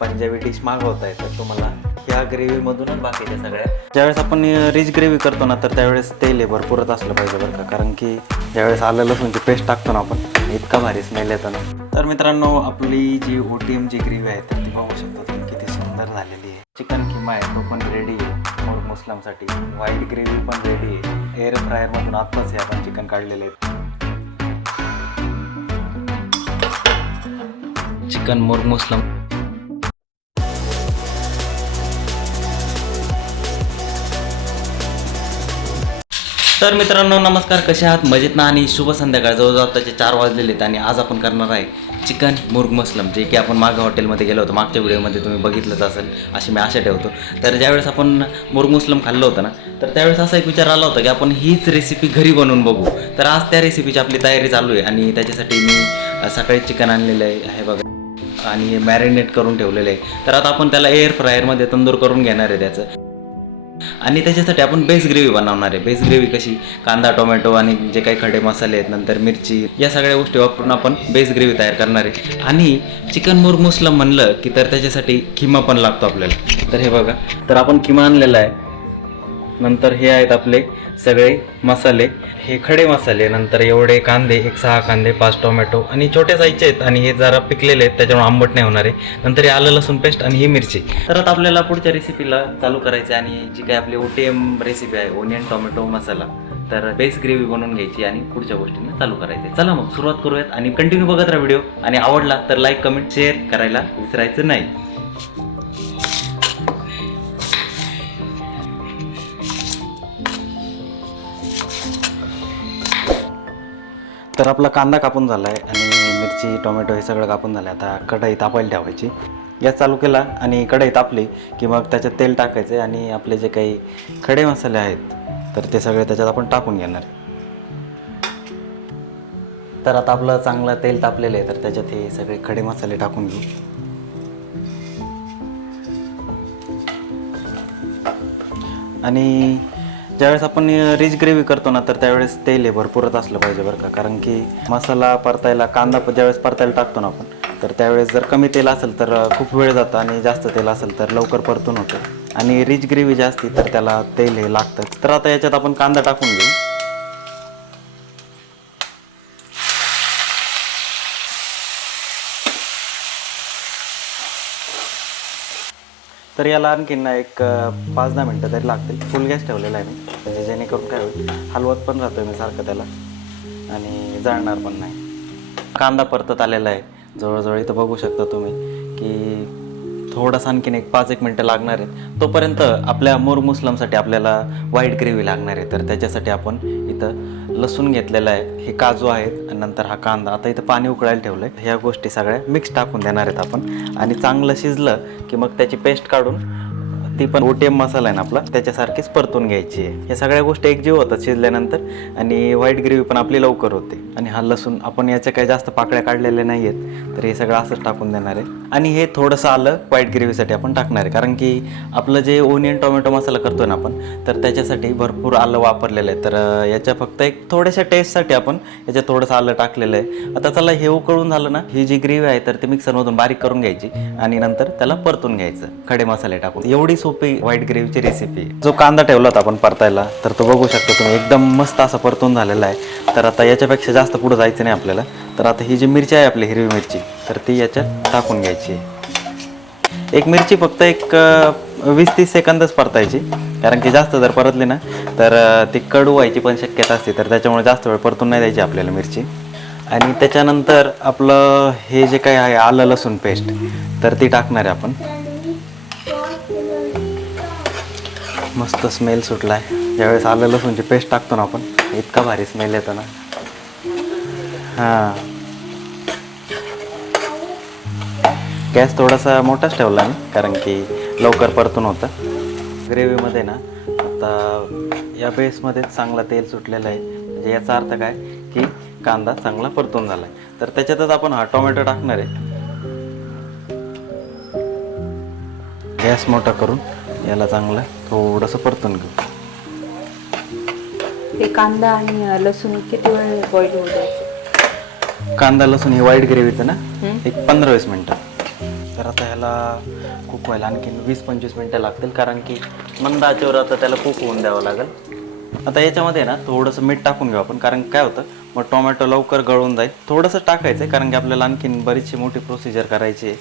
Punjabi dish मागवताय तर तुम्हाला ह्या ग्रेव्हीमधूनच बाकीच्या सगळ्या ज्यावेळेस आपण रिच ग्रेव्ही करतो ना तर त्यावेळेस तेल हे भरपूरच असलं पाहिजे बरं का, कारण की ज्यावेळेस आलं लसूणची पेस्ट टाकतो ना आपण इतका भारी स्मेल येतो ना. तर मित्रांनो, आपली जी OTM जी ग्रेव्ही आहे तर ती पाहू शकता तुम्ही किती सुंदर झालेली आहे. चिकन किमा आहे तो पण रेडी आहे मोर मुस्लिमसाठी. व्हाईट ग्रेव्ही पण रेडी आहे. एअर फ्रायरमधून आत्ताच हे आपण चिकन काढलेले आहे. चिकन मोर मुस्लिम. तर मित्रांनो नमस्कार, कसे आहात? मजेत ना? आणि शुभ संध्याकाळ. जवळजवळ आताचे 4 वाजलेले आहेत आणि आज आपण करणार आहे चिकन मुर्ग मुस्लिम, जे की आपण मागं हॉटेलमध्ये गेलो होतो. मागच्या व्हिडिओमध्ये तुम्ही बघितलंच असेल अशी मी आशा ठेवतो. तर ज्यावेळेस आपण मुर्ग मुस्लिम खाल्लं होतं ना तर त्यावेळेस असा एक विचार आला होता की आपण हीच रेसिपी घरी बनवून बघू. तर आज त्या रेसिपीची आपली तयारी चालू आहे आणि त्याच्यासाठी मी सकाळी चिकन आणलेलं आहे बघा आणि मॅरिनेट करून ठेवलेलं आहे. तर आता आपण त्याला एअर फ्रायरमध्ये तंदूर करून घेणार आहे त्याचं. आणि त्याच्यासाठी आपण बेस ग्रेव्ही बनवणार आहे. बेस ग्रेव्ही कशी, कांदा टोमॅटो आणि जे काही खडे मसाले आहेत, नंतर मिरची, या सगळ्या गोष्टी वापरून आपण बेस ग्रेव्ही तयार करणार आहे. आणि चिकन मुर्ग मुस्लिम म्हणलं की तर त्याच्यासाठी किमा पण लागतो आपल्याला. तर हे बघा, तर आपण किमा आणलेला आहे. नंतर हे आहेत आपले सगळे मसाले, हे खडे मसाले. नंतर एवढे कांदे, 6 कांदे, 5 टोमॅटो आणि छोट्या साईजचे आहेत आणि हे जरा पिकलेले आहेत त्याच्यामुळे आंबट नाही होणार आहे. नंतर हे आलं लसूण पेस्ट आणि ही मिरची. तर आता आपल्याला पुढच्या रेसिपीला चालू करायचं आहे आणि जी काय आपली OTM रेसिपी आहे ओनियन टोमॅटो मसाला, तर बेस ग्रेव्ही बनवून घ्यायची आणि पुढच्या गोष्टींना चालू करायचं. चला मग सुरुवात करूयात आणि कंटिन्यू बघत राहा व्हिडिओ. आणि आवडला तर लाईक कमेंट शेअर करायला विसरायचं नाही. तर आपला कांदा कापून झाला आहे आणि मिरची टोमॅटो हे सगळं कापून झालं आहे. आता कढई तापायला ठेवायची. गॅस चालू केला आणि कढई तापली की मग त्याच्यात तेल टाकायचे आणि आपले जे काही खडे मसाले आहेत तर ते सगळे त्याच्यात आपण टाकून घेणार. तर आता आपलं चांगलं तेल तापलेलं आहे तर त्याच्यात हे सगळे खडे मसाले टाकून घेऊ. आणि ज्यावेळेस आपण रिच ग्रेव्ही करतो ना तर त्यावेळेस तेल हे भरपूरच असलं पाहिजे बरं का, कारण की मसाला परतायला, कांदा ज्यावेळेस परतायला टाकतो ना आपण तर त्यावेळेस जर कमी तेल असेल तर खूप वेळ जातं आणि जास्त तेल असेल तर लवकर परतून होतं. आणि रिच ग्रेव्ही जी असते तर त्याला तेल हे लागतं. तर आता याच्यात आपण कांदा टाकून घेऊ. तर याला आणखीन एक 5-10 मिनटं तरी लागतील. फुल गॅस ठेवलेला आहे मी, म्हणजे जेणेकरून काय होईल, हलवत पण राहतो मी सारखं त्याला आणि जळणार पण नाही. कांदा परतत आलेला आहे जवळजवळ. इथं बघू शकता तुम्ही की थोडंसं आणखीन एक 5-1 मिनटं लागणार आहे. तोपर्यंत आपल्या मुर्ग मुस्लिमसाठी आपल्याला व्हाईट ग्रेव्ही लागणार आहे. तर त्याच्यासाठी आपण इथं लसूण घेतलेला आहे, हे काजू आहेत आणि नंतर हा कांदा. आता इथं पाणी उकळायला ठेवलं आहे. ह्या गोष्टी सगळ्या मिक्स टाकून देणार आहेत आपण आणि चांगलं शिजलं की मग त्याची पेस्ट काढून ती पण OTM मसाला आहे ना आपला त्याच्यासारखीच परतून घ्यायची आहे. ह्या सगळ्या गोष्टी एकजीव होतात शिजल्यानंतर आणि व्हाईट ग्रेव्ही पण आपली लवकर होते. आणि हा लसूण आपण याच्या काही जास्त पाकळ्या काढलेल्या नाही आहेत तर हे सगळं असंच टाकून देणार आहे. आणि हे थोडंसं आलं व्हाईट ग्रेव्हीसाठी आपण टाकणार आहे, कारण की आपलं जे ओनियन टोमॅटो मसाला करतो ना आपण तर त्याच्यासाठी भरपूर आलं वापरलेलं आहे. तर याच्या फक्त एक थोड्याशा टेस्टसाठी आपण याच्यात थोडंसं आलं टाकलेलं आहे. आता चला हे उकळून झालं ना, ही जी ग्रेव्ही आहे तर ती मिक्सरमधून बारीक करून घ्यायची आणि नंतर त्याला परतून घ्यायचं खडे मसाले टाकून. एवढी सोपी व्हाईट ग्रेव्हीची रेसिपी. जो कांदा ठेवला होता आपण परतायला तर तो बघू शकता तुम्ही एकदम मस्त असा परतून झालेला आहे. तर आता याच्यापेक्षा जास्त पुढे जायचं नाही आपल्याला. तर आता ही जी मिरची आहे आपली हिरवी मिरची तर ती याच्यात टाकून घ्यायची. एक मिरची फक्त एक 20-30 सेकंदच परतायची, कारण की जास्त जर परतली ना तर ती कडू व्हायची पण शक्यता असते. तर त्याच्यामुळे जास्त वेळ परतून नाही द्यायची आपल्याला मिरची. आणि त्याच्यानंतर आपलं हे जे काही आहे आलं लसूण पेस्ट तर ती टाकणार आहे आपण. मस्त स्मेल सुटला आहे. ज्यावेळेस आलं लसूणची पेस्ट टाकतो ना आपण इतका भारी स्मेल येतो ना. हां, गॅस थोडासा मोठाच ठेवला मी, कारण की लवकर परतून होतं. ग्रेव्हीमध्ये ना आता या बेसमध्ये चांगला तेल सुटलेलं आहे, म्हणजे याचा अर्थ काय की कांदा चांगला परतून झाला आहे. तर त्याच्यातच आपण हा टोमॅटो टाकणार आहे. गॅस मोठा करून याला चांगलं थोडंसं परतून घेऊ. ते कांदा आणि लसूण किती वेळ बॉईल होऊ द्यायचं? कांदा लसूण ही व्हाईट ग्रेव्हीचं ना एक 15-20 मिनटं. तर आता ह्याला कुक व्हायला आणखीन 20-25 मिनटं लागतील, कारण की मंद आचेवर आता त्याला कुक होऊन द्यावं लागेल. आता याच्यामध्ये ना थोडंसं मीठ टाकून घेऊ आपण, कारण काय होतं मग टोमॅटो लवकर गळून जाईल. थोडंसं टाकायचं आहे, कारण की आपल्याला आणखीन बरीचशी मोठी प्रोसिजर करायची आहे.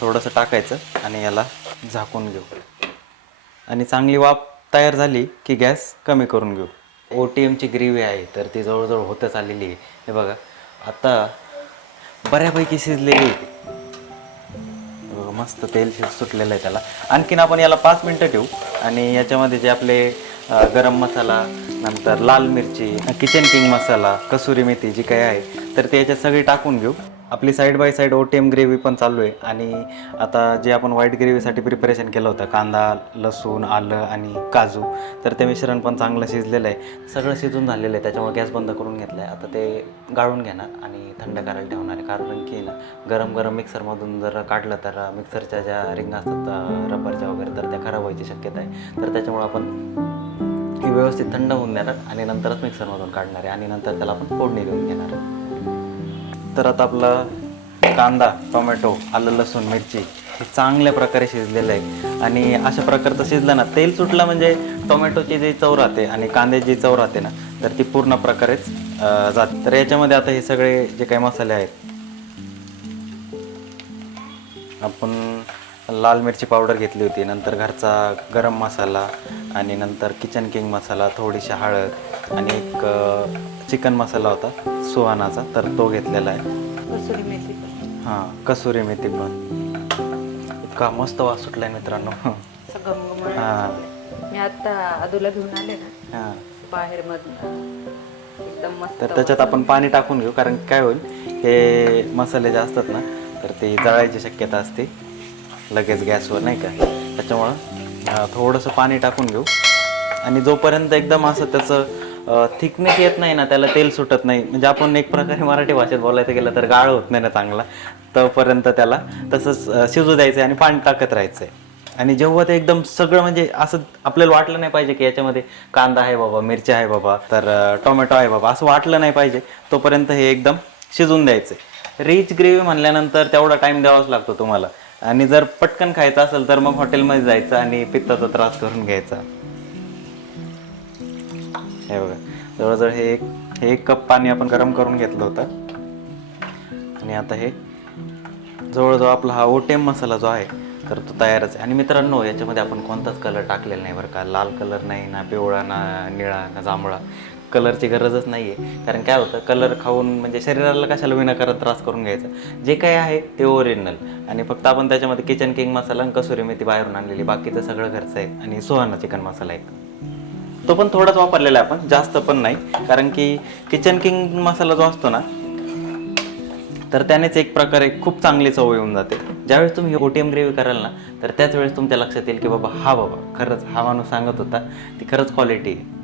थोडंसं टाकायचं आणि याला झाकून घेऊ. आणि चांगली वाफ तयार झाली की गॅस कमी करून घेऊ. OTMची ग्रेव्ही आहे तर ती जवळजवळ होतच आलेली आहे. हे बघा आता बऱ्यापैकी शिजलेली आहे. बघा मस्त तेल सुटलेलं आहे त्याला. आणखीन आपण याला 5 मिनटं ठेवू आणि याच्यामध्ये जे आपले गरम मसाला, नंतर लाल मिरची, किचन किंग मसाला, कसुरी मेथी जी काही आहे तर ते याच्यात सगळी टाकून घेऊ. आपली side by side OTM gravy पण चालू आहे. आणि आता जे आपण व्हाईट ग्रेव्हीसाठी प्रिपरेशन केलं होतं, कांदा, लसूण, आलं आणि काजू, तर ते मिश्रण पण चांगलं शिजलेलं आहे. सगळं शिजून झालेलं आहे, त्याच्यामुळे गॅस बंद करून घेतला आहे. आता ते गाळून घेणार आणि थंड करायला ठेवणार आहे, कारण की ना गरम गरम मिक्सरमधून जर काढलं तर मिक्सरच्या ज्या रिंग असतात रबरच्या वगैरे तर त्या खराब व्हायची शक्यता आहे. तर त्याच्यामुळे आपण हे व्यवस्थित थंड होऊन देणार आणि नंतरच मिक्सरमधून काढणार आहे आणि नंतर त्याला आपण फोडणी देऊन घेणार आहे. तर आता आपला कांदा, टोमॅटो, आलं, लसूण, मिरची हे चांगल्या प्रकारे शिजलेलं आहे. आणि अशा प्रकारचं शिजलं ना, तेल सुटलं म्हणजे टोमॅटोची जी चव राहते आणि कांद्याची जी चव राहते ना, तर ती पूर्ण प्रकारेच जाते. तर याच्यामध्ये आता हे सगळे जे काही मसाले आहेत, आपण लाल मिरची पावडर घेतली होती, नंतर घरचा गरम मसाला आणि नंतर किचन किंग मसाला, थोडीशी हळद आणि एक चिकन मसाला होता सुहानाचा, तर तो घेतलेला आहे. कसुरी मेथी पण. हां, कसुरी मेथी पण. इतका मस्त वास सुटला आहे मित्रांनो. सगळं हां मी आता अदूला घेऊन आले ना हां. बाहेर मधून, एकदम मस्त. तर त्याच्यात आपण पाणी टाकून घेऊ, कारण काय होईल हे मसाले जे असतात ना तर ते जळायची शक्यता असते लगेच गॅसवर, नाही का. त्याच्यामुळं थोडंसं पाणी टाकून घेऊ आणि जोपर्यंत एकदम असं त्याचं थिकनेस येत नाही ना, त्याला तेल सुटत नाही, म्हणजे आपण एक प्रकारे मराठी भाषेत बोलायचं गेलं तर गाळ होत नाही ना चांगला, तोपर्यंत त्याला तसंच शिजू द्यायचं आहे आणि पाणी टाकत राहायचं आहे. आणि जेव्हा ते एकदम सगळं म्हणजे असं आपल्याला वाटलं नाही पाहिजे की याच्यामध्ये कांदा आहे बाबा, मिरची आहे बाबा, तर टोमॅटो आहे बाबा, असं वाटलं नाही पाहिजे, तोपर्यंत हे एकदम शिजून द्यायचं आहे. रिच ग्रेव्ही म्हणल्यानंतर तेवढा टाईम द्यावाच लागतो तुम्हाला. आणि जर पटकन खायचं असेल तर मग हॉटेलमध्ये जायचं आणि पित्ताचा त्रास करून घ्यायचा. हे बघा जवळजवळ हे एक कप पाणी आपण गरम करून घेतलं होतं. आणि आता हे जवळजवळ आपला हा OTM मसाला जो आहे तर तो तयारच आहे. आणि मित्रांनो, याच्यामध्ये आपण कोणताच कलर टाकलेला नाही बरं का. लाल कलर नाही, ना पिवळा, ना निळा, ना जांभळा. कलरची गरजच नाही आहे, कारण काय होतं कलर खाऊन म्हणजे शरीराला कशाला विनाकारण त्रास करून घ्यायचा. जे काही आहे ते ओरिजिनल, आणि फक्त आपण त्याच्यामध्ये किचन किंग मसाला आणि कसुरी मेथी बाहेरून आणलेली, बाकीचं सगळं घरचं आहे. आणि सुहाना चिकन मसाला एक तो पण थोडाच वापरलेला आहे आपण, जास्त पण नाही, कारण की किचन किंग मसाला जो असतो ना तर त्यानेच एक प्रकारे खूप चांगली चव येऊन जाते. ज्यावेळेस तुम्ही OTM ग्रेव्ही कराल ना तर त्याच वेळेस तुमच्या लक्षात येईल की बाबा खरंच हा माणूस सांगत होता, ती खरंच क्वालिटी आहे.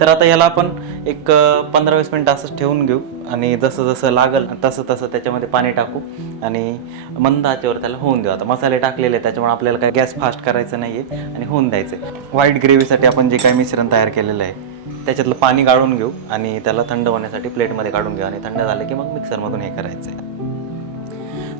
तर आता याला आपण एक 15-20 मिनटं असंच ठेवून घेऊ आणि जसं जसं लागल तसं तसं त्याच्यामध्ये पाणी टाकू आणि मंद आचेवर त्याला होऊन देऊ. आता मसाले टाकलेले त्याच्यामुळे आपल्याला काय गॅस फास्ट करायचं नाही आहे आणि होऊन द्यायचं आहे. व्हाईट ग्रेव्हीसाठी आपण जे काही मिश्रण तयार केलेलं आहे त्याच्यातलं पाणी गाळून घेऊ आणि त्याला थंड होण्यासाठी प्लेटमध्ये काढून घेऊ आणि थंड झालं की मग मिक्सरमधून हे करायचं आहे.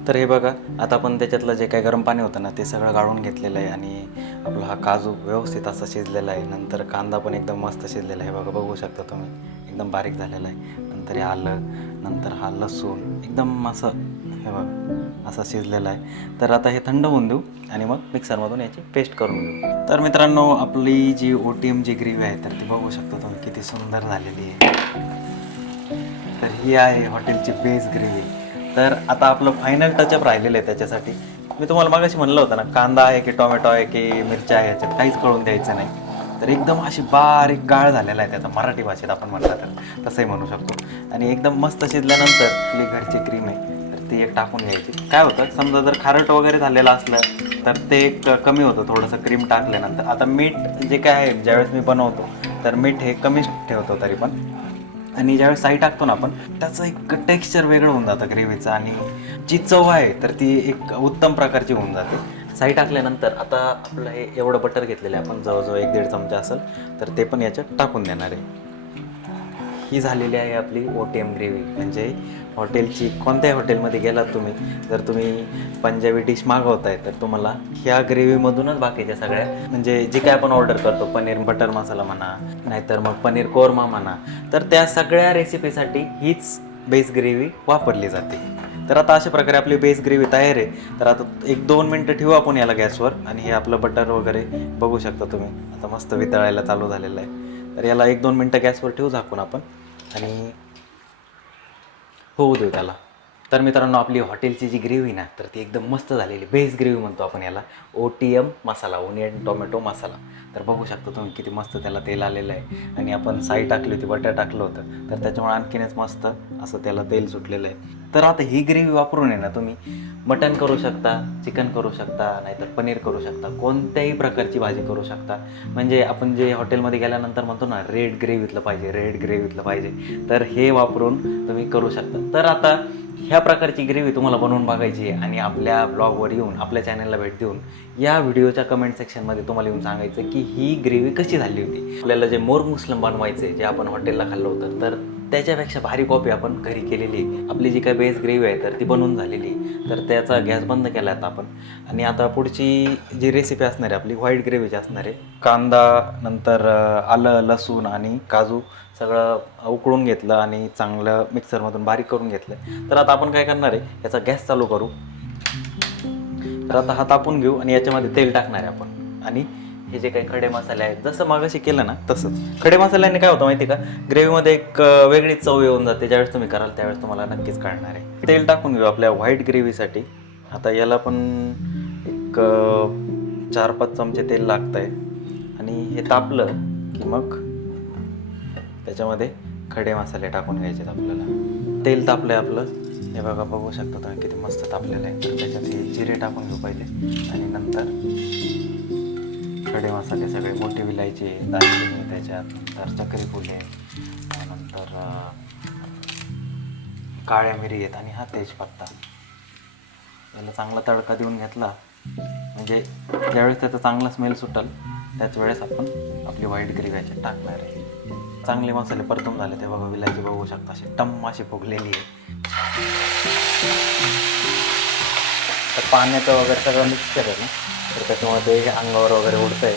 तर हे बघा आता आपण त्याच्यातलं जे काही गरम पाणी होतं ना ते सगळं गाळून घेतलेलं आहे आणि आपला हा काजू व्यवस्थित असा शिजलेला आहे. नंतर कांदा पण एकदम मस्त शिजलेला आहे, बघू शकता तुम्ही, एकदम बारीक झालेला आहे. नंतर हे आलं, नंतर हा लसूण एकदम असं हे बघा असा शिजलेला आहे. तर आता हे थंड होऊन देऊ आणि मग मिक्सरमधून याची पेस्ट करून घेऊ. तर मित्रांनो, आपली जी OTM जी ग्रेव्ही आहे तर ती बघू शकता तुम्ही किती सुंदर झालेली आहे. तर ही आहे हॉटेलची बेस ग्रेव्ही. तर आता आपलं फायनल टचअप राहिलेलं आहे. त्याच्यासाठी मी तुम्हाला मागाशी म्हणलं होतं ना, कांदा आहे की टोमॅटो आहे की मिरच्या आहे याच्यात काहीच कळून द्यायचं नाही. तर एकदम अशी बारीक गाळ झालेला आहे त्याचा, मराठी भाषेत आपण म्हटलं तर तसंही म्हणू शकतो. आणि एकदम मस्त शिजल्यानंतर आपली घरची क्रीम आहे तर ती एक टाकून घ्यायची. काय होतं समजा जर खारट वगैरे झालेलं असलं तर ते एक कमी होतं थोडंसं क्रीम टाकल्यानंतर. आता मीठ जे काय आहे ज्यावेळेस मी बनवतो तर मीठ हे कमीच ठेवतो तरी पण, आणि ज्यावेळेस साई टाकतो ना आपण त्याचं एक टेक्स्चर वेगळं होऊन जातं ग्रेव्हीचं आणि जी चव आहे तर ती एक उत्तम प्रकारची होऊन जाते. साई टाकल्यानंतर आता आपलं हे एवढं बटर घेतलेलं आहे आपण, जवळजवळ 1-1.5 चमचा असेल, तर ते पण याच्यात टाकून देणार आहे. ही झालेली आहे आपली OTM ग्रेव्ही. म्हणजे हॉटेलची कोणत्याही हॉटेलमध्ये गेलात तुम्ही, जर तुम्ही पंजाबी डिश मागवताय तर तुम्हाला ह्या ग्रेव्हीमधूनच बाकीच्या सगळ्या म्हणजे जे काय आपण ऑर्डर करतो, पनीर बटर मसाला म्हणा, नाहीतर मग पनीर कोरमा म्हणा, तर त्या सगळ्या रेसिपीसाठी हीच बेस ग्रेव्ही वापरली जाते. तर आता अशा प्रकारे आपली बेस ग्रेव्ही तयार आहे. तर आता 1-2 मिनटं ठेवू आपण याला गॅसवर आणि हे आपलं बटर वगैरे बघू शकता तुम्ही आता मस्त वितळायला चालू झालेलं आहे. तर याला 1-2 मिनटं गॅसवर ठेवू झाकून आपण आणि होऊ देऊ त्याला. तर मित्रांनो, आपली हॉटेलची जी ग्रेव्ही ना, तर ती एकदम मस्त झालेली बेस ग्रेव्ही म्हणतो आपण याला. OTM मसाला, ओनियन टोमॅटो मसाला. तर बघू शकता तुम्ही किती मस्त त्याला तेल आलेलं आहे आणि आपण साई टाकली होती, बटर टाकलं होतं, तर त्याच्यामुळे आणखीनच मस्त असं त्याला तेल सुटलेलं आहे. तर आता ही ग्रेव्ही वापरून आहे ना, तुम्ही मटण करू शकता, चिकन करू शकता, नाहीतर पनीर करू शकता, कोणत्याही प्रकारची भाजी करू शकता. म्हणजे आपण जे हॉटेलमध्ये गेल्यानंतर म्हणतो ना, रेड ग्रेव्हीतलं पाहिजे, रेड ग्रेव्हीतलं पाहिजे, तर हे वापरून तुम्ही करू शकता. तर आता ह्या प्रकारची ग्रेव्ही तुम्हाला बनवून बघायची आहे आणि आपल्या ब्लॉगवर येऊन, आपल्या चॅनलला भेट देऊन या व्हिडिओच्या कमेंट सेक्शनमध्ये तुम्हाला येऊन सांगायचं की ही ग्रेव्ही कशी झाली होती. आपल्याला जे मोर मुस्लिम बनवायचे, जे आपण हॉटेलला खाल्लं होतं, तर त्याच्यापेक्षा भारी कॉपी आपण घरी केलेली आहे. आपली जी काय बेस ग्रेव्ही आहे तर ती बनवून झालेली आहे. तर त्याचा गॅस बंद केला आहे आपण आणि आता पुढची जी रेसिपी असणार आहे आपली व्हाईट ग्रेव्हीची असणार आहे. कांदा, नंतर आलं, लसूण आणि काजू सगळं उकळून घेतलं आणि चांगलं मिक्सरमधून बारीक करून घेतलं. तर आता आपण काय करणार आहे, याचा गॅस चालू करू. तर आता हा तापून घेऊ आणि याच्यामध्ये तेल टाकणार आहे आपण आणि हे जे काही खडे मसाले आहेत, जसं मागाशी केलं ना तसंच. खडे मसाल्याने काय होतं माहिती आहे का, ग्रेव्हीमध्ये एक वेगळीच चव येऊन जाते. ज्यावेळेस तुम्ही कराल त्यावेळेस तुम्हाला नक्कीच कळणार आहे. तेल टाकून घेऊ आपल्या व्हाईट ग्रेव्हीसाठी. आता याला पण एक 4-5 चमचे तेल लागतं आहे आणि हे तापलं की मग त्याच्यामध्ये खडे मसाले टाकून घ्यायचे आपल्याला. तेल तापलं आहे आपलं, हे बघा, बघू शकता तुम्ही किती मस्त तापलेलं आहे. तर त्याच्यात हे जिरे टाकून घेऊ पहिले आणि नंतर खडे मसाले सगळे, मोठी विलायची, दालचिनी, त्याच्यात नंतर चक्री फुले, नंतर काळ्या मिरी आहेत आणि हा तेजपत्ता. याला चांगला तडका देऊन घेतला म्हणजे ज्यावेळेस त्याचा चांगला स्मेल सुटल त्याच वेळेस आपण आपली व्हाईट ग्रेव्ही याच्यात टाकणार आहे. चांगले मसाले परतून झाले ते बघा, विलायची बघू शकता अशी टम्म अशी फुगलेली आहे. तर पाण्याचं वगैरे सगळं मिक्स केलं ना, तर त्याच्यामध्ये अंगावर वगैरे उडतं आहे.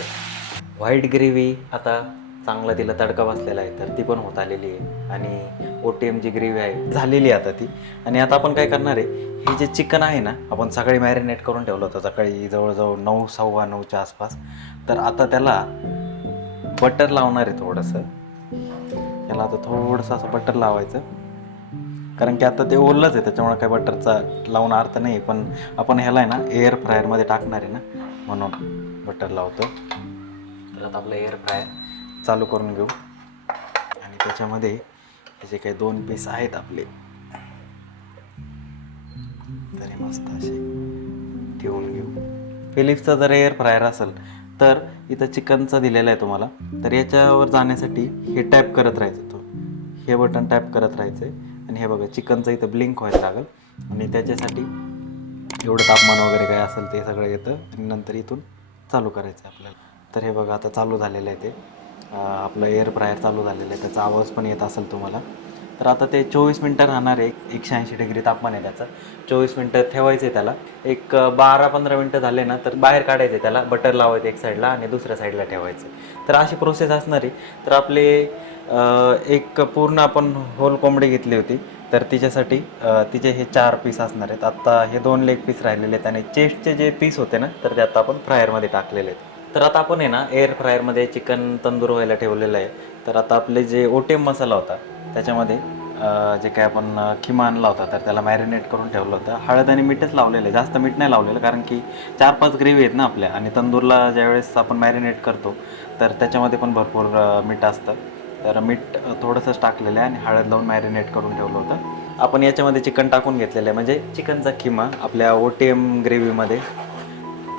व्हाईट ग्रेव्ही आता चांगला तिला तडका बसलेला आहे, तर ती पण होत आलेली आहे आणि OTM जी ग्रेव्ही आहे झालेली आहे आता ती. आणि आता आपण काय करणार आहे, हे जे चिकन आहे ना, आपण सकाळी मॅरिनेट करून ठेवलं होतं, सकाळी जवळजवळ 9, 9:15च्या आसपास. तर आता त्याला बटर लावणार आहे थोडंसं. याला आता थोडंसं असं बटर लावायचं, कारण की आता ते ओलंच आहे, त्याच्यामुळे काय बटरचा लावून अर्थ नाही. पण आपण ह्याला आहे ना एअर फ्रायरमध्ये टाकणार आहे ना, म्हणून बटर लावतो. तर आता आपलं एअर फ्रायर चालू करून घेऊ आणि त्याच्यामध्ये हे जे काही 2 पीस आहेत आपले, तर हे मस्त असे ठेवून घेऊ. फिलिप्सचा जर एअर फ्रायर असेल तर इथं चिकनचं दिलेलं आहे तुम्हाला, तर याच्यावर जाण्यासाठी हे टॅप करत राहायचं, हे बटन टॅप करत राहायचं आहे आणि हे बघा चिकनचं इथं ब्लिंक व्हायला लागेल आणि त्याच्यासाठी एवढं तापमान वगैरे काय असेल ते सगळं येतं आणि नंतर इथून चालू करायचं आहे आपल्याला. तर हे बघा आता चालू झालेलं आहे, ते आपलं एअर फ्रायर चालू झालेलं आहे, त्याचा आवाज पण येत असेल तुम्हाला. तर आता ते 24 मिनटं राहणार आहे. 180 डिग्री तापमान आहे त्याचं. 24 मिनटं ठेवायचं आहे त्याला. एक 12-15 मिनटं झाले ना तर बाहेर काढायचं आहे त्याला, बटर लावायचं एक साईडला आणि दुसऱ्या साईडला ठेवायचं. तर अशी प्रोसेस असणार आहे. तर आपले एक पूर्ण आपण होल कोंबडी घेतली होती, तर तिच्यासाठी तिचे हे 4 पीस असणार आहेत. आत्ता हे 2 लेग पीस राहिलेले आहेत आणि चेस्टचे जे पीस होते ना, तर ते आता आपण फ्रायरमध्ये टाकलेले आहेत. तर आता आपण आहे ना एअर फ्रायरमध्ये चिकन तंदूर व्हायला ठेवलेलं आहे. तर आता आपले जे OTM मसाला होता त्याच्यामध्ये जे काय आपण खिमा आणला होता, तर त्याला मॅरिनेट करून ठेवलं होतं. हळद आणि मीठच लावलेलं आहे, जास्त मीठ नाही लावलेलं, कारण की 4-5 ग्रेव्ही आहेत ना आपल्या आणि तंदूरला ज्यावेळेस आपण मॅरिनेट करतो तर त्याच्यामध्ये पण भरपूर मीठ असतं. तर मीठ थोडंसंच टाकलेलं आहे आणि हळद लावून मॅरिनेट करून ठेवलं होतं. आपण याच्यामध्ये चिकन टाकून घेतलेलं आहे, म्हणजे चिकनचा खिमा आपल्या OTM ग्रेव्हीमध्ये.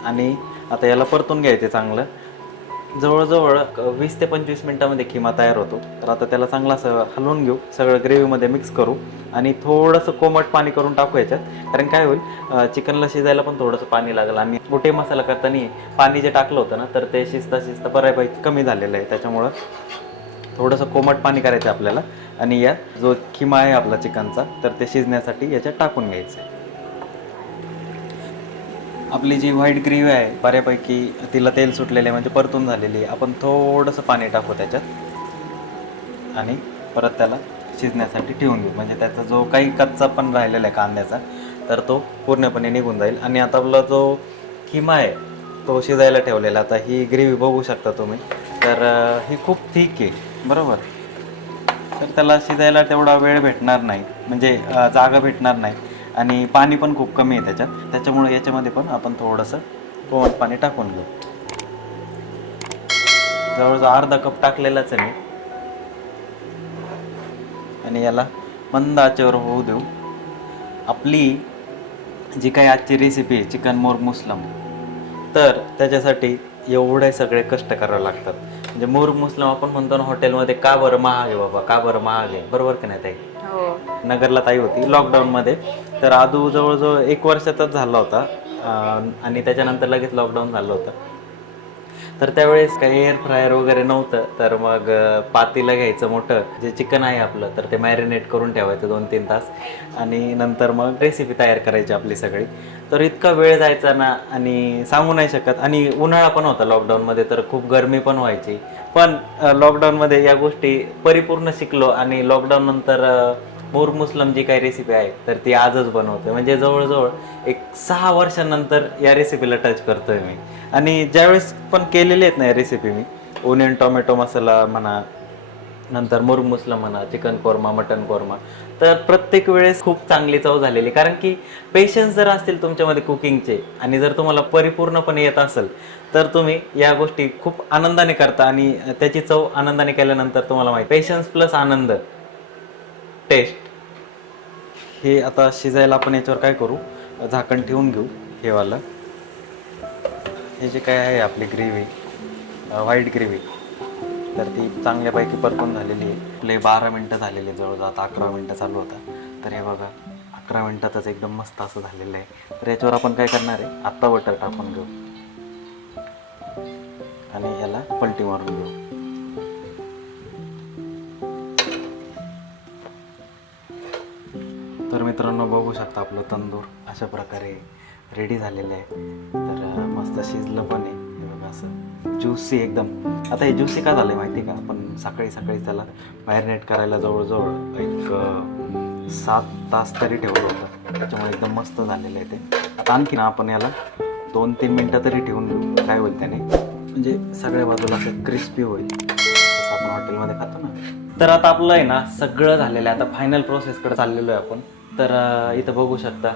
आणि आता याला परतून घ्यायचं चांगलं. जवळजवळ 20 ते 25 मिनटामध्ये खिमा तयार होतो. तर आता त्याला चांगलं असं हलवून घेऊ, सगळं ग्रेव्हीमध्ये मिक्स करू आणि थोडंसं कोमट पाणी करून टाकू याच्यात, कारण काय होईल चिकनला शिजायला पण थोडंसं पाणी लागेल. आणि OTM मसाला करताना पाणी जे टाकलं होतं ना, तर ते शिजता बऱ्यापैकी कमी झालेलं आहे, त्याच्यामुळं थोडंसं कोमट पाणी करायचं आपल्याला आणि या जो खिमा आहे आपला चिकनचा तर ते शिजण्यासाठी याच्यात टाकून घ्यायचं आहे. आपली जी व्हाईट ग्रेव्ही आहे बऱ्यापैकी तिला तेल सुटलेले आहे, म्हणजे परतून झालेली आहे. आपण थोडंसं पाणी टाकू त्याच्यात आणि परत त्याला शिजण्यासाठी ठेवून घेऊ, म्हणजे त्याचा जो काही कच्चा पण राहिलेला आहे कांद्याचा तर तो पूर्णपणे निघून जाईल. आणि आता आपला जो खिमा आहे तो शिजायला ठेवलेला, आता ही ग्रेव्ही बघू शकता तुम्ही, तर ही खूप थिक आहे बरोबर. तर त्याला शिजायला तेवढा वेळ भेटणार नाही, म्हणजे जागा भेटणार नाही आणि पाणी पण खूप कमी आहे त्याच्यात, त्याच्यामुळे याच्यामध्ये पण आपण थोडंसं कोमट पाणी टाकून घेऊ. जवळजवळ अर्धा कप टाकलेलाच आहे मी. आणि याला मंद आचेवर होऊ देऊ. आपली जी काही आजची रेसिपी आहे चिकन मोर मुस्लम, तर त्याच्यासाठी एवढे सगळे कष्ट करावे लागतात. म्हणजे मोर मुस्लम आपण म्हणतो ना हॉटेलमध्ये, का बरं महाग आहे बाबा, का बरं महाग आहे, बरोबर की नाही ताई? हो. नगरला ताई होती लॉकडाऊनमध्ये, तर आदू जवळजवळ 1 वर्षाचाच झाला होता आणि त्याच्यानंतर लगेच लॉकडाऊन झालं होतं. तर त्यावेळेस काही एअर फ्रायर वगैरे नव्हतं, तर मग पातेलं घ्यायचं मोठं, जे चिकन आहे आपलं तर ते मॅरिनेट करून ठेवायचं 2-3 तास आणि नंतर मग रेसिपी तयार करायची आपली सगळी. तर इतका वेळ जायचा ना आणि सांगू नाही शकत. आणि उन्हाळा पण होता लॉकडाऊनमध्ये, तर खूप गरमी पण व्हायची. पण लॉकडाऊनमध्ये या गोष्टी परिपूर्ण शिकलो आणि लॉकडाऊन नंतर मोर मुस्लम जी काही रेसिपी आहे तर ती आजच बनवतोय. म्हणजे जवळजवळ एक 6 वर्षांनंतर या रेसिपीला टच करतोय मी. आणि ज्यावेळेस पण केलेले आहेत ना या रेसिपी मी, ओनियन टोमॅटो मसाला म्हणा, नंतर मुर्ग मुसलम म्हणा, चिकन कोरमा, मटन कोरमा, तर प्रत्येक वेळेस खूप चांगली चव झालेली. कारण की पेशन्स जर असतील तुमच्यामध्ये कुकिंगचे आणि जर तुम्हाला परिपूर्णपणे येत असेल तर तुम्ही या गोष्टी खूप आनंदाने करता आणि त्याची चव आनंदाने केल्यानंतर तुम्हाला माहिती, पेशन्स प्लस आनंद, टेस्ट. हे आता शिजायला आपण याच्यावर काय करू, झाकण ठेवून घेऊ हे वालं. हे जे काय आहे आपली ग्रेव्ही, व्हाईट ग्रेव्ही, तर ती चांगल्यापैकी परतून झालेली आहे. आपले 12 मिनटं झालेले, जवळजवळ आता 11 मिनटं चालू होता. तर हे बघा 11 मिनटातच एकदम मस्त असं झालेलं आहे. तर याच्यावर आपण काय करणार आहे, आत्ता बटर टाकून घेऊ आणि याला पलटी मारून घेऊ. तर मित्रांनो बघू शकता आपलं तंदूर अशा प्रकारे रेडी झालेलं आहे. तर मस्त शिजलं पण आहे, हे बघा असं ज्युसी एकदम. आता हे ज्युसी का झालं आहे माहिती आहे का, आपण सकाळी सकाळी त्याला मॅरिनेट करायला जवळजवळ एक 7 तास तरी ठेवलं होतं, त्याच्यामुळे एकदम मस्त झालेलं आहे ते. आता आणखी ना आपण याला 2-3 मिनटं तरी ठेवून घेऊ, काय होईल त्याने, म्हणजे सगळ्या बाजूला असं क्रिस्पी होईल, जसं आपण हॉटेलमध्ये खातो ना. तर आता आपलं आहे ना सगळं झालेलं आहे, आता फायनल प्रोसेसकडे चाललेलो आहे आपण. तर इथं बघू शकता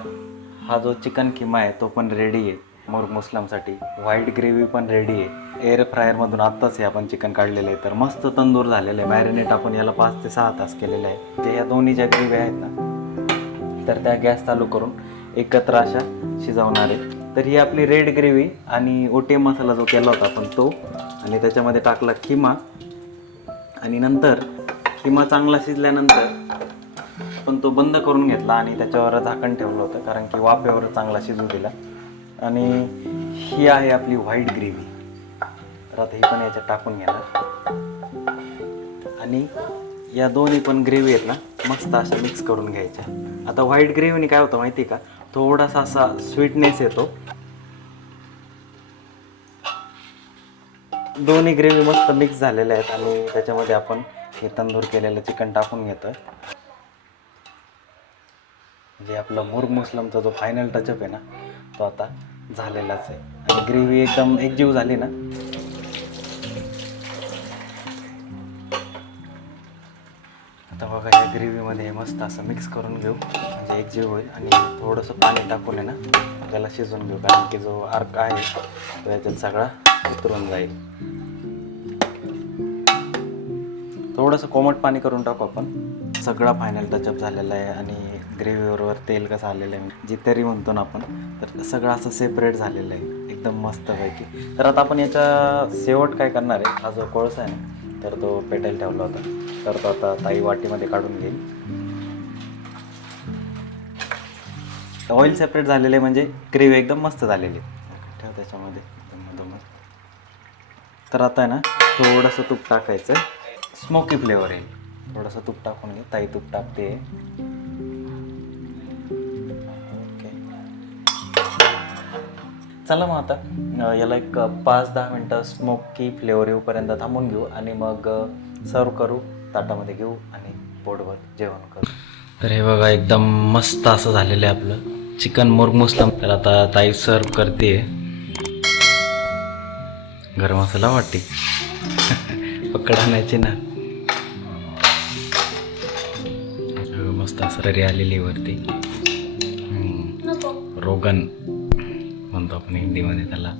हा जो चिकन किमा आहे तो पण रेडी आहे मोर मुस्लमसाठी. व्हाईट ग्रेव्ही पण रेडी आहे. एअर फ्रायरमधून आत्ताच हे आपण चिकन काढलेलं आहे. तर मस्त तंदूर झालेलं आहे. मॅरिनेट आपण याला 5 ते 6 तास केलेलं आहे. ते या दोन्ही ज्या ग्रेव्ही आहेत ना, तर त्या गॅस चालू करून एकत्र अशा शिजवणार आहे. तर ही आपली रेड ग्रेव्ही आणि ओटीएम मसाला जो केला होता आपण तो, आणि त्याच्यामध्ये टाकला खिमा, आणि नंतर खिमा चांगला शिजल्यानंतर पण तो बंद करून घेतला आणि त्याच्यावर झाकण ठेवलं होतं, कारण की वाफेवर चांगला शिजू दिला. आणि ही आहे आपली व्हाईट ग्रेव्ही. तर आता ही पण याच्यात टाकून घेणार आणि या दोन्ही पण ग्रेव्ही आहेत ना मस्त अशा मिक्स करून घ्यायच्या. आता व्हाईट ग्रेव्हीने काय होतं माहिती का, थोडासा असा स्वीटनेस येतो. दोन्ही ग्रेव्ही मस्त मिक्स झालेल्या आहेत आणि त्याच्यामध्ये आपण हे तंदूर केलेलं चिकन टाकून घेतोय. म्हणजे आपलं मुर्ग मुस्लमचा जो फायनल टचअप आहे ना तो आता झालेलाच आहे. आणि ग्रेव्ही एकदम एकजीव झाली ना, आता बघा या ग्रेव्हीमध्ये मस्त असं मिक्स करून घेऊ, म्हणजे एकजीव होईल. आणि थोडंसं पाणी टाकून आहे ना त्याला शिजवून घेऊ, कारण की जो अर्क आहे तो याच्यात सगळा उतरून जाईल. थोडंसं कोमट पाणी करून टाकू आपण. सगळा फायनल टचअप झालेला आहे आणि ग्रेव्हीबरोबर तेल कसं आलेलं आहे, जी तरी म्हणतो ना आपण, तर सगळं असं सेपरेट झालेलं आहे एकदम मस्तपैकी. तर आता आपण याचा शेवट काय करणार आहे, हा जो कोळसा आहे ना तर तो पेटायला ठेवला होता, तर तो आता ताई वाटीमध्ये काढून घेईल. ऑइल सेपरेट झालेले म्हणजे ग्रेव्ही एकदम मस्त झालेली. ठेव त्याच्यामध्ये मधोमध. तर आता आहे ना थोडंसं तूप टाकायचं, स्मोकी फ्लेवर येईल. थोडंसं तूप टाकून घे, ताई तूप टाकते. ओके, चला मग आता याला एक 5-10 मिनटं स्मोकी फ्लेवर येऊपर्यंत थांबून घेऊ आणि मग सर्व करू, ताटामध्ये घेऊ आणि पोटभर जेवण करू. तर हे बघा एकदम मस्त असं झालेलं आहे आपलं चिकन मुरमुसलम. तर आता ताई सर्व करते. गरम मसाला वाटते पकड आणायची ना. मस्त असं तरी आलेली वरती. रोगन म्हणतो आपण हिंदीमध्ये त्याला.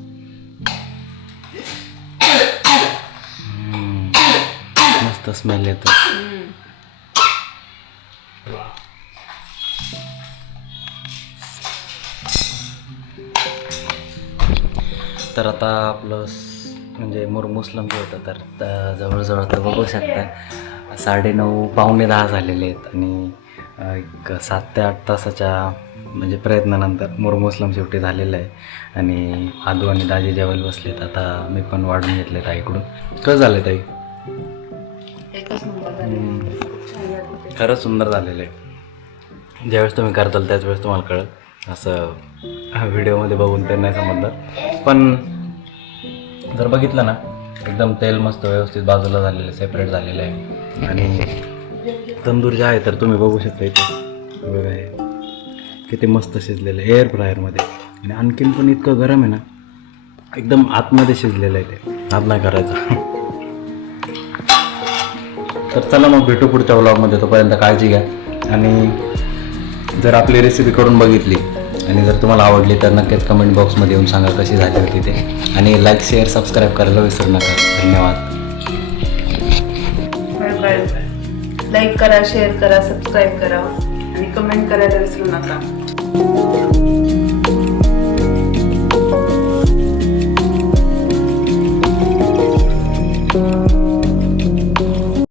मस्त स्मेल येतो. तर आता आपलं म्हणजे मुरमुसलम जे होतं तर जवळजवळ आता बघू शकता 9:30 पावणे 10 झालेले आहेत आणि एक 7 ते 8 तासाच्या म्हणजे प्रयत्नानंतर मुरमुसलम शेवटी झालेलं आहे. आणि आदू आणि दाजी जेवायला बसलेत. आता मी पण वाढून घेतले ताईकडून. कसं झालं ताई? खरंच सुंदर झालेलं आहे. ज्यावेळेस तुम्ही करताल त्याच वेळेस तुम्हाला कळेल. असं व्हिडिओमध्ये बघून ते नाही समजलं, पण जर बघितलं ना एकदम तेल मस्त व्यवस्थित बाजूला झालेलं आहे, सेपरेट झालेलं आहे. आणि तंदूर जे आहे तर तुम्ही बघू शकता इथे बघा हे किती मस्त शिजलेलं आहे एअर फ्रायरमध्ये. आणि आणखीन पण इतकं गरम आहे ना, एकदम आतमध्ये शिजलेलं आहे ते, आत नाही करायचं. तर चला मग भेटू पुढच्या व्लॉगमध्ये. तोपर्यंत काळजी घ्या. आणि जर आपली रेसिपी करून बघितली आणि जर तुम्हाला आवडली तर नक्कीच कमेंट बॉक्समध्ये येऊन सांगा कशी झाली होती ते. आणि लाईक शेअर सबस्क्राईब करायला विसरू नका. धन्यवाद. लाईक करा, शेअर करा, सबस्क्राईब करा आणि कमेंट करायला विसरू नका.